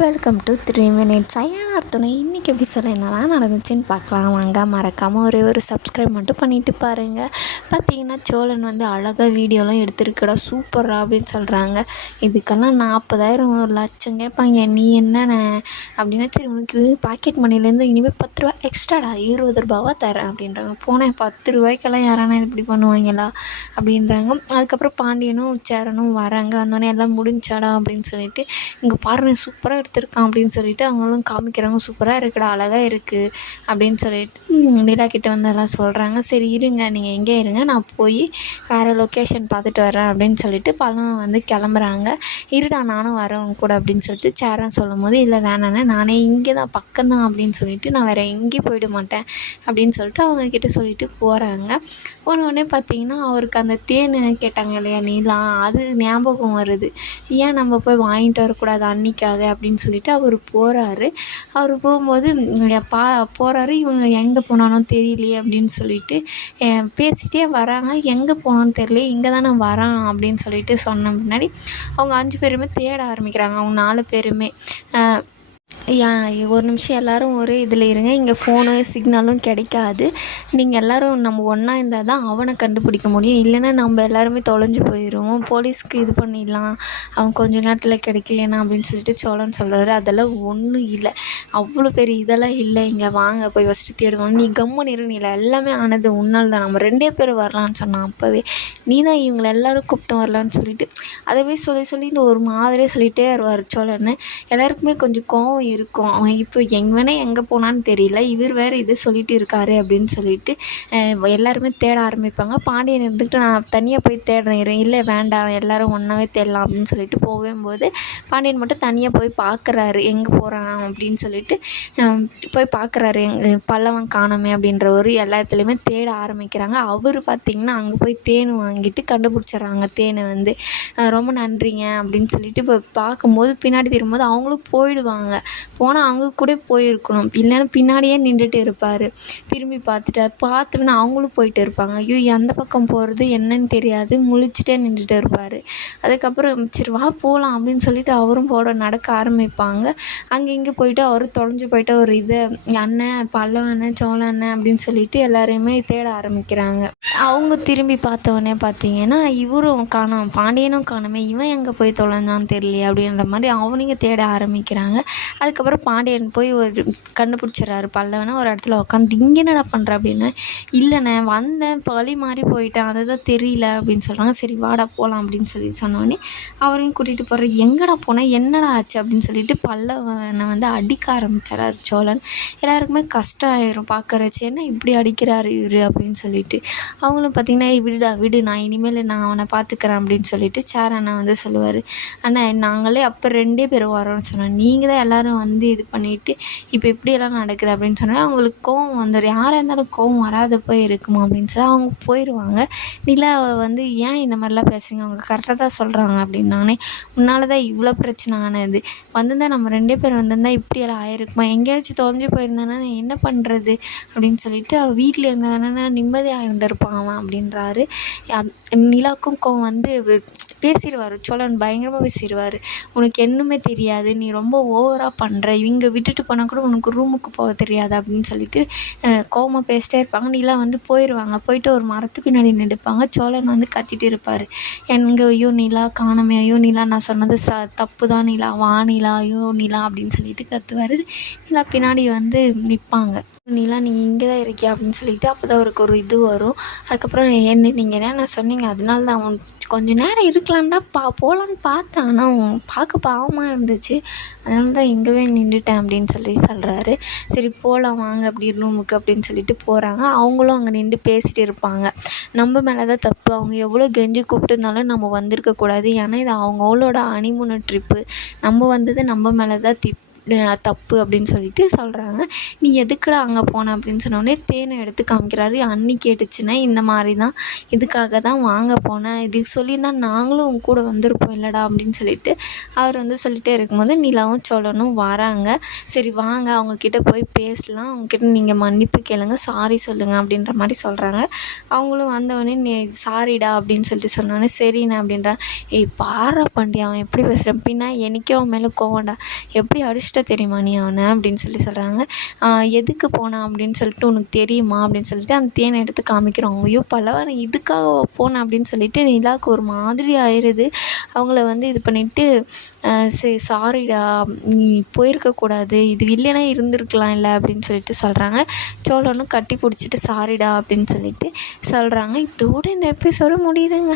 Welcome to 3 minutes Ayyanar துணை. இன்றைக்கி episode என்னெல்லாம் நடந்துச்சுன்னு பார்க்கலாம் வாங்க. மறக்காமல் ஒரு சப்ஸ்கிரைப் மட்டும் பண்ணிவிட்டு பாருங்கள். பார்த்தீங்கன்னா சோழன் வந்து அழகாக வீடியோலாம் எடுத்துருக்கடா சூப்பரா அப்படின்னு சொல்கிறாங்க. இதுக்கெல்லாம் 40,000 1,00,000 கேட்பாங்க. நீ என்னென்ன அப்படின்னா, சரி உனக்கு பாக்கெட் மணிலேருந்து இனிமேல் 10 ரூபா எக்ஸ்ட்ராடா 20 ரூபாவா தரேன் அப்படின்றாங்க. போனேன் 10 ரூபாய்க்கெல்லாம் யாரானா இப்படி பண்ணுவாங்களா அப்படின்றாங்க. அதுக்கப்புறம் பாண்டியனும் சேரனும் வராங்க. வந்தோடனே எல்லாம் முடிஞ்சாடா அப்படின்னு சொல்லிட்டு, இங்கே பாருங்கள் சூப்பராக எடுத்திருக்கான் அப்படின்னு சொல்லிட்டு அவங்களும் காமிக்கிறாங்க. சூப்பராக இருக்குடா, அழகாக இருக்குது அப்படின்னு சொல்லிட்டு நிலா கிட்ட வந்து எல்லாம் சொல்கிறாங்க. சரி இருங்க, நீங்கள் எங்கே இருங்க, நான் போய் வேறு லொக்கேஷன் பார்த்துட்டு வரேன் அப்படின்னு சொல்லிட்டு பழம் வந்து கிளம்புறாங்க. இருடா நானும் வரேன் கூட அப்படின்னு சொல்லிட்டு சேரன் சொல்லும் போது, இல்லை வேணாண்ணே நானே இங்கே தான் பக்கம்தான் அப்படின்னு சொல்லிட்டு, நான் வேறு எங்கேயும் போயிட மாட்டேன் அப்படின்னு சொல்லிட்டு அவங்கக்கிட்ட சொல்லிட்டு போகிறாங்க. போனோடனே பார்த்தீங்கன்னா அவருக்கு அந்த தேன் கேட்டாங்க இல்லையா நீலா, அது ஞாபகம் வருது. ஏன் நம்ம போய் வாங்கிட்டு வரக்கூடாது அன்னிக்காக அப்படின்னு சொல்லிட்டு அவர் போகிறாரு. அவர் போகும்போது போகிறாரு. இவங்க எங்கே போனானோ தெரியலையே அப்படின்னு சொல்லிட்டு பேசிகிட்டே வராங்க. எங்கே போனான்னு தெரியல, இங்கே தானே வரான் அப்படின்னு சொல்லிட்டு சொன்ன முன்னாடி அவங்க 5 பேருமே தேட ஆரம்பிக்கிறாங்க. அவங்க 4 பேருமே ஒரு நிமிஷம் எல்லோரும் ஒரே இதில் இருங்க, இங்கே ஃபோனு சிக்னலும் கிடைக்காது, நீங்கள் எல்லோரும் நம்ம ஒன்றா இருந்தால் தான் அவனை கண்டுபிடிக்க முடியும், இல்லைன்னா நம்ம எல்லாருமே தொலைஞ்சு போயிடுவோம், போலீஸ்க்கு இது பண்ணிடலாம் அவன் கொஞ்ச நேரத்தில் கிடைக்கலனா அப்படின்னு சொல்லிட்டு சோழன் சொல்கிறாரு. அதெல்லாம் ஒன்றும் இல்லை, அவ்வளோ பெரிய இதெல்லாம் இல்லை, இங்கே வாங்க போய் ஃபஸ்ட்டு தேடுவோம், நீ கம்முன்னு இரு நீல, எல்லாமே ஆனது உன்னால் தான், நம்ம 2 பேர் வரலான்னு சொன்னான் அப்போவே, நீ தான் இவங்களை எல்லோரும் கூப்பிட்டு வரலான்னு சொல்லிட்டு அதவே சொல்லிட்டு ஒரு மாதிரியே சொல்லிகிட்டே வருவார் சோழன். எல்லாருக்குமே கொஞ்சம் கோவம் இருக்கும். அவன் இப்போ எங்கே போனான்னு தெரியல, இவர் வேறு இதை சொல்லிட்டு இருக்காரு அப்படின்னு சொல்லிட்டு எல்லாருமே தேட ஆரம்பிப்பாங்க. பாண்டியன் இருந்துக்கிட்டு நான் தனியாக போய் தேடுறேன், இல்லை வேண்டாம் எல்லோரும் ஒன்றாவே தேடலாம் அப்படின்னு சொல்லிட்டு போகும்போது பாண்டியன் மட்டும் தனியாக போய் பார்க்குறாரு. எங்கே போகிறான் அப்படின்னு சொல்லிட்டு போய் பார்க்குறாரு. பல்லவன் காணோமே அப்படின்ற ஒரு எல்லா இடத்துலையுமே தேட ஆரம்பிக்கிறாங்க. அவர் பார்த்திங்கன்னா அங்கே போய் தேன் வாங்கிட்டு கண்டுபிடிச்சிட்றாங்க. தேனை வந்து ரொம்ப நன்றிங்க அப்படின்னு சொல்லிட்டு இப்போ பார்க்கும்போது பின்னாடி திரும்பும்போது அவங்களும் போயிடுவாங்க. போனால் அவங்க கூட போயிருக்கணும், இல்லைன்னா பின்னாடியே நின்றுட்டு இருப்பார். திரும்பி பார்த்துட்டுன்னு அவங்களும் போயிட்டு இருப்பாங்க. ஐயோ எந்த பக்கம் போகிறது என்னன்னு தெரியாது, முழிச்சிட்டே நின்றுட்டு இருப்பார். அதுக்கப்புறம் சரி வா போகலாம் அப்படின்னு சொல்லிட்டு அவரும் நடக்க ஆரம்பிப்பாங்க. அங்கே இங்கே போயிட்டு அவரும் தொலைஞ்சு போயிட்டு ஒரு இதை அண்ணன் பல்லவன் சோழ அண்ணன் அப்படின்னு சொல்லிட்டு எல்லாரையுமே தேட ஆரம்பிக்கிறாங்க. அவங்க திரும்பி பார்த்தவொடனே பார்த்தீங்கன்னா இவரும் காணோம், பாண்டியனும் காணோமே, இவன் எங்கே போய் தொலைஞ்சான்னு தெரியலையே அப்படின்ற மாதிரி அவனுங்க தேட ஆரம்பிக்கிறாங்க. அதுக்கப்புறம் பாண்டியன் போய் ஒரு கண்டுபிடிச்சிட்றாரு பல்லவனை. ஒரு இடத்துல உட்காந்து இங்கே என்னடா பண்ணுற அப்படின்னு, இல்லைண்ணே வந்தேன் வழி மாறி போயிட்டேன் அதுதான் தெரியல அப்படின்னு சொல்கிறாங்க. சரி வாடா போகலாம் அப்படின்னு சொல்லி சொன்னோடனே அவரையும் கூட்டிகிட்டு போகிற. எங்கடா போனேன் என்னடா ஆச்சு அப்படின்னு சொல்லிட்டு பல்லவனை வந்து அடிக்க ஆரம்பிச்சிடறாரு சோழன். எல்லாருக்குமே கஷ்டம் ஆயிரும் பார்க்கறச்சு, என்ன இப்படி அடிக்கிறாரு இவர் அப்படின்னு சொல்லிட்டு. அவங்களும் பார்த்திங்கன்னா விடு நான் இனிமேல் நான் அவனை பார்த்துக்கிறேன் அப்படின்னு சொல்லிட்டு சேர் அண்ணா வந்து சொல்லுவார். அண்ணா நாங்களே அப்போ 2 பேர் வரோன்னு சொன்னோம், நீங்கள் தான் எல்லோரும் வந்து இது பண்ணிவிட்டு இப்போ இப்படியெல்லாம் நடக்குது அப்படின்னு சொன்னால் அவங்களுக்கு கோவம் வந்துடும். யாராக இருந்தாலும் கோவம் வராதப்போ இருக்குமா அப்படின்னு சொல்லி அவங்க போயிடுவாங்க. நிலாவை வந்து ஏன் இந்த மாதிரிலாம் பேசுகிறீங்க, அவங்க கரெக்டாக தான் சொல்கிறாங்க அப்படின்னானே, உன்னால் தான் இவ்வளோ பிரச்சனை ஆனது, வந்திருந்தால் நம்ம 2 பேர் வந்திருந்தால் இப்படியெல்லாம் ஆயிருக்குமா, எங்கேயாச்சும் தொலைஞ்சு போயிருந்தானா என்ன பண்ணுறது அப்படின்னு சொல்லிட்டு அவள் வீட்டில் இருந்தானா நிம்மதியாக இருந்திருப்பான் அவன் அப்படின்றாரு. நிலாவுக்கும் கோவம் வந்து பேசிடுவார் சோழன், பயங்கரமாக பேசிடுவார். உனக்கு என்னமே தெரியாது, நீ ரொம்ப ஓவராக பண்ணுற, இவங்க விட்டுட்டு போனால் கூட உனக்கு ரூமுக்கு போக தெரியாது அப்படின்னு சொல்லிட்டு கோவமாக பேசிட்டே இருப்பாங்க. நிலா வந்து போயிடுவாங்க. போயிட்டு ஒரு மரத்து பின்னாடி நின்றுப்பாங்க. சோழன் வந்து கத்திட்டு இருப்பார், எங்கே ஐயோ நிலா காணமே, ஐயோ நிலா நான் சொன்னது தப்பு தான் நிலா, வா நிலா, ஐயோ நிலா அப்படின்னு சொல்லிட்டு கத்துவார். நிலா பின்னாடி வந்து நிற்பாங்க. நிலா நீ இங்கே தான் இருக்கியா அப்படின்னு சொல்லிட்டு அப்போ தான் அவருக்கு ஒரு இது வரும். அதுக்கப்புறம் நீங்கள் என்ன சொன்னீங்க, அதனால தான் அவன் கொஞ்சம் நேரம் இருக்கலான்னு தான் போகலான்னு பார்த்தேன், ஆனால் பார்க்க பாவமாக இருந்துச்சு, அதனால தான் இங்கேவே நின்றுட்டேன் அப்படின்னு சொல்லி சொல்கிறாரு. சரி போகலாம் வாங்க அப்படி ரூமுக்கு அப்படின்னு சொல்லிட்டு போகிறாங்க. அவங்களும் அங்கே நின்று பேசிகிட்டு இருப்பாங்க. நம்ம மேலே தான் தப்பு, அவங்க எவ்வளோ கெஞ்சி கூப்பிட்டுருந்தாலும் நம்ம வந்திருக்கக்கூடாது, ஏன்னா இது அவங்களோட ஹனிமூன் ட்ரிப்பு, நம்ம வந்தது நம்ம மேலே தான் தப்பு அப்படின்னு சொல்லிட்டு சொல்கிறாங்க. நீ எதுக்குடா அங்கே போன அப்படின்னு சொன்னோடனே தேனை எடுத்து காமிக்கிறாரு. அண்ணி கேட்டுச்சுன்னா இந்த மாதிரி தான், இதுக்காக தான் வாங்க போனேன், இதுக்கு சொல்லியிருந்தா நாங்களும் உன் கூட வந்திருப்போம் இல்லைடா அப்படின்னு சொல்லிட்டு அவர் வந்து சொல்லிகிட்டே இருக்கும்போது நிலாவும் சோழனும் வராங்க. சரி வாங்க அவங்கக்கிட்ட போய் பேசலாம், அவங்கக்கிட்ட நீங்கள் மன்னிப்பு கேளுங்க, சாரி சொல்லுங்கள் அப்படின்ற மாதிரி சொல்கிறாங்க. அவங்களும் வந்தவொடனே நீ சாரிடா அப்படின்னு சொல்லிட்டு சொன்னோடனே சரிண்ணே அப்படின்றான். ஏய் பாரா பாண்டி அவன் எப்படி பேசுகிறான், பின்னா எனக்கே அவன் மேலே கோவம்டா, எப்படி அடிச்சிட்ட தெரியுமா நீ அவனை அப்படின்னு சொல்லி சொல்கிறாங்க. எதுக்கு போனான் அப்படின்னு சொல்லிட்டு உனக்கு தெரியுமா அப்படின்னு சொல்லிட்டு அந்த தேனை எடுத்து காமிக்கிறோம். ஐயோ பலவான இதுக்காக போனேன் அப்படின்னு சொல்லிட்டு நிலாவுக்கு ஒரு மாதிரி ஆயிடுது. அவங்கள வந்து இது பண்ணிவிட்டு சரி சாரிடா நீ போயிருக்கக்கூடாது, இது இல்லைன்னா இருந்திருக்கலாம் இல்லை அப்படின்னு சொல்லிட்டு சொல்கிறாங்க. சோழனும் கட்டி பிடிச்சிட்டு சாரிடா அப்படின்னு சொல்லிட்டு சொல்கிறாங்க. இதோடு இந்த எபிசோடு முடியுதுங்க.